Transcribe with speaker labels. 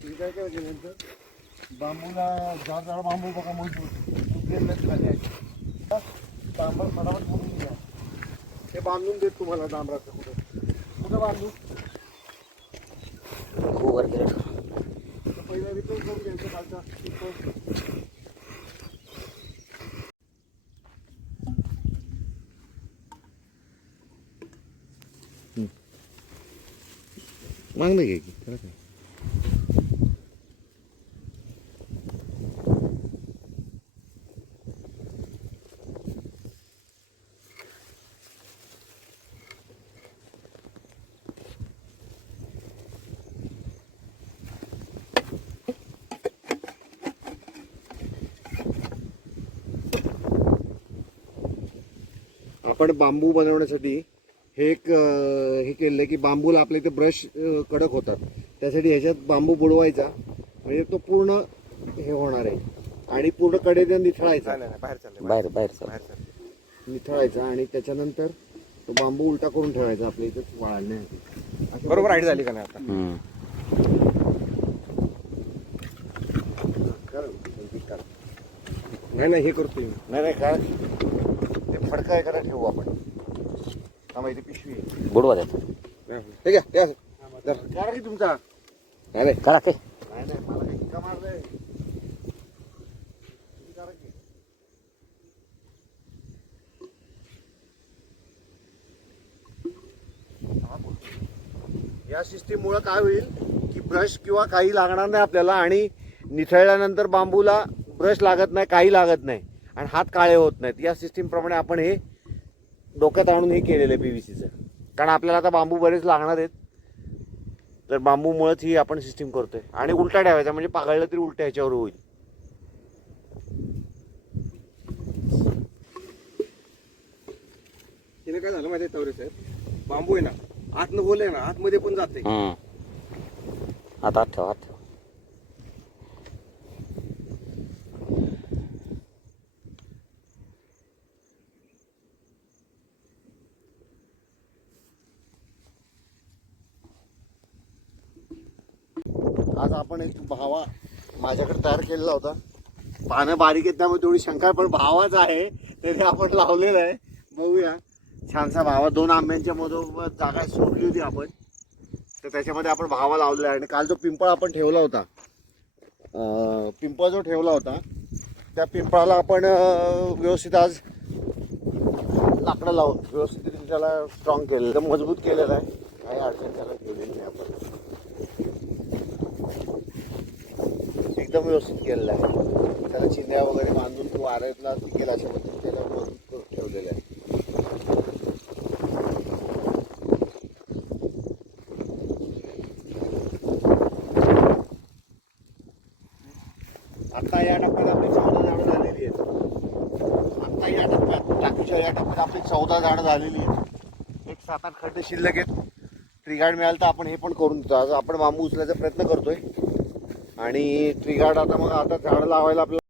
Speaker 1: ठीक आहे काय केल्यानंतर बांबूला झाड झाड बांबू बघा मजबूत उचलेलं खाली आहे. डांबर फटाफट बोलून घ्या. ते बांधून देत तुम्हाला डांबराचं कुठं. कुठं बांधू?
Speaker 2: गोवर गेलं
Speaker 1: पहिला रिपेअर करून घ्यायचं खालचा. रिपेअर.
Speaker 3: मागणं घे की त्याला काय? आपण बांबू बनवण्यासाठी हे एक हे केलेलं आहे की बांबूला आपल्या इथे ब्रश कडक होतात. त्यासाठी ह्याच्यात बांबू बुडवायचा. म्हणजे तो पूर्ण हे होणार आहे. आणि पूर्ण कडेने निथळायचा.
Speaker 4: नाही नाही बाहेर चाललंय
Speaker 2: बाहेर बाहेर चल
Speaker 4: बाहेर चाललंय.
Speaker 3: निथळायचा आणि त्याच्यानंतर तो बांबू उलटा करून ठेवायचा. आपल्या इथे वाळण्यासाठी अशा
Speaker 4: बरोबर आयडिया झाली का नाही आता?
Speaker 2: हम्म.
Speaker 3: करा.
Speaker 4: नाही नाही हे करतोय मी.
Speaker 3: नाही नाही काय फडका एखादा ठेवू आपण. हा माहिती पिशवी. आहे
Speaker 2: बुडवा त्याचं
Speaker 4: नाही. हे घ्या हे
Speaker 3: की तुमचा.
Speaker 2: करा ते
Speaker 3: नाही नाही मला काही इतका मारलंय तुम्ही करा की. हा, बोल. या सिस्टीममुळे काय होईल की ब्रश किंवा काही लागणार नाही आपल्याला आणि निथळल्यानंतर बांबूला ब्रश लागत नाही काही लागत नाही. आणि हात काळे होत नाहीत. या सिस्टीम प्रमाणे आपण हे डोक्यात आणून हे केलेलं आहे पीव्हीसीचं कारण आपल्याला आता बांबू बरेच लागणार आहेत. तर बांबूमुळेच ही आपण सिस्टीम करतोय. आणि उलटा ठेवायचा म्हणजे पागळलं तरी उलट्या ह्याच्यावर होईल.
Speaker 4: हिने काय झालं माहिती तवरे साहेब? बांबू आहे ना आतनं बोल आहे ना आतमध्ये पण जाते.
Speaker 2: हात हात ठेव हात ठेव.
Speaker 3: आज आपण एक भावा माझ्याकडे तयार केलेला होता. पानं बारीक आहेत त्यामुळे थोडी शंका आहे, पण भावाच आहे. तरी आपण लावलेलं आहे. बघूया. छानसा भावा. दोन आंब्यांच्या मधोमध जागा सोडली होती आपण. तर त्याच्यामध्ये आपण भावा लावलेला आहे. आणि काल जो पिंपळ आपण ठेवला होता पिंपळ जो ठेवला होता त्या पिंपळाला आपण व्यवस्थित आज लाकडं लावून व्यवस्थित त्याला स्ट्रॉंग केलेलं मजबूत केलेलं आहे. काही अडचण त्याला ठेवलेली नाही आपण. एकदम व्यवस्थित केलेला आहे. त्याला चिंध्या वगैरे बांधून तो वाऱ्यातला टिकेल अशा पद्धतीने त्याला मजबूत करून ठेवलेलं आहे. आता या टप्प्यात आपली चौदा झाडं झालेली आहेत. आता या टप्प्यात टाकीच्या या टप्प्यात आपली चौदा झाडं झालेली आहेत. एक सात आठ खड्डे शिल्लक आहेत. ट्रिगार्ड मिळालं तर आपण हे पण करून देतो आज आपण बांबू उचलायचा प्रयत्न करतोय. आणि ट्रिगार्ड आता मग आता झाड लावायला आपल्याला